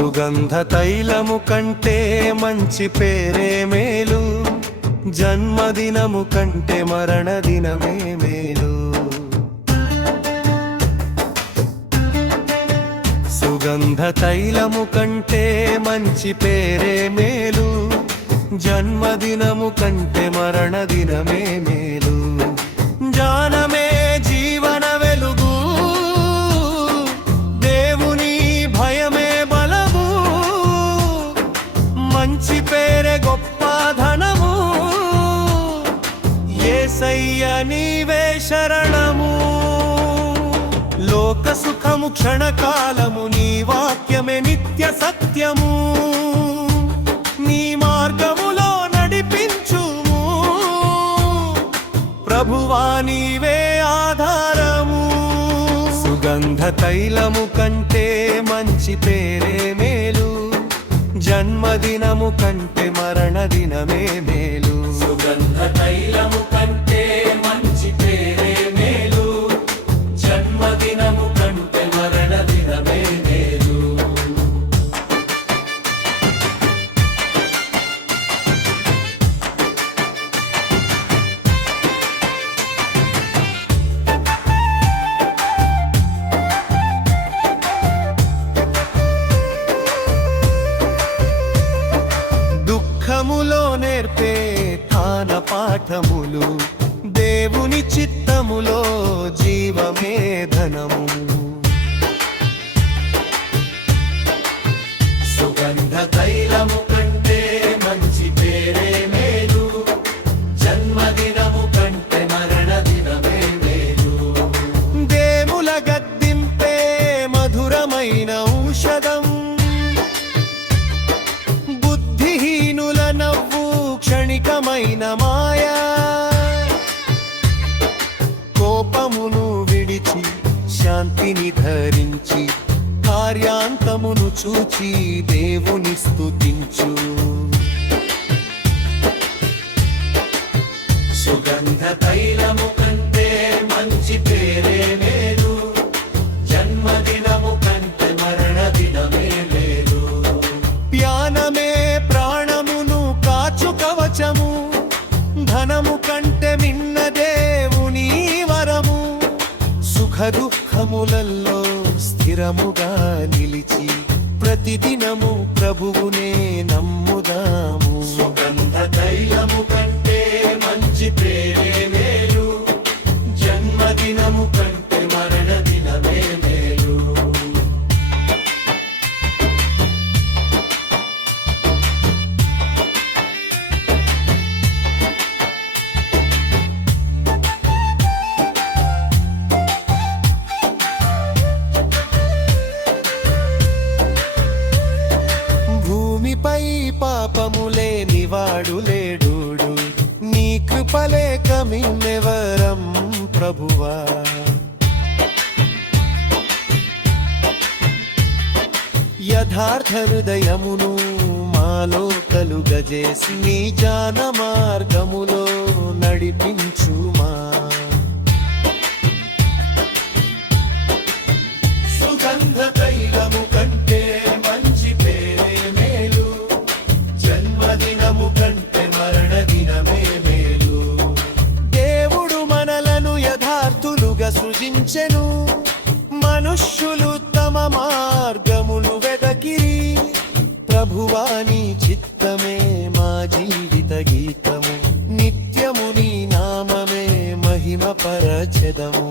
సుగంధ తైలము కంటే మంచి పేరే మేలు, జన్మదినము కంటే మరణ దినమే మేలు. సుగంధ తైలము కంటే మంచి పేరే మేలు, జన్మదినము కంటే మరణ దినమే మేలు. జానమే జీవన వెలుగు, దేవుని భయమే బలము, మంచి పేరే గొప్ప ధనము, యేసయ్య నీవే శరణము. లోక సుఖము క్షణకాలము, నీ వాక్యమే నిత్య సత్యము, నీ మార్గములో నడిపించుము, ప్రభువా నీవే ఆధారము. సుగంధ తైలము కంటే మంచి పేరే మేలు, జన్మదినము కంటే మరణ దినమే మేలు. సుగంధ తైలము కంటే మంచి పేరే మేలు, జన్మదినము కంటే మరణ దినమే మేలు. దుఃఖములో నేర్పే తాన పాఠములు, దేవుని చిత్తములో జీవమే ధనము. సుగంధ తైలము కంటే మంచి పేరే మేలు, జన్మదినము కంటే మరణ దినమే మేలు. దేవుల గద్దింపే మధురమైన ఔషధం, బుద్ధిహీనుల నవ్వు క్షణికమైన మాయా. కోపమును విడిచి శాంతిని ధరించి, కార్యాంతమును చూచి దేవుని స్తుతించు. సుగంధ తైలము కంటే మంచి పేరే మేలు, జన్మదినము కంటే మరణ దినమే మేలు. ధ్యానమే ప్రాణమును కాచు కవచము, ధనము కంటే మిన్న దేవుని వరము. సుఖ దుఃఖములలో స్థిరముగా నిలిచి, ప్రతిదినము ప్రభువునే నమ్ముదాము. సుగంధ తైలము కంటే మంచి పేరే మేలు, జన్మదినము కంటే మరణ దినమే మేలు. భూమిపై పాపములే నివాడు లేడూడు, నీ కృపలేక మిన్నెవరం ప్రభువా. యథార్థ హృదయమును మాలో కలుగజేసి, నీ జాన మార్గములో నడిపించుమా. సుగంధ తైలము కంటే మంచి పేరే మేలు, జన్మదినము కంటే మరణ దినమే మేలు. దేవుడు మనలను యథార్థులుగా సృజించెను, మనుష్యులు తమ మార్గములు వెదకిరి. ప్రభువా నీ చిత్తమే మా జీవిత గీతము, నిత్యము నీ నామమే మహిమ పరచెదము.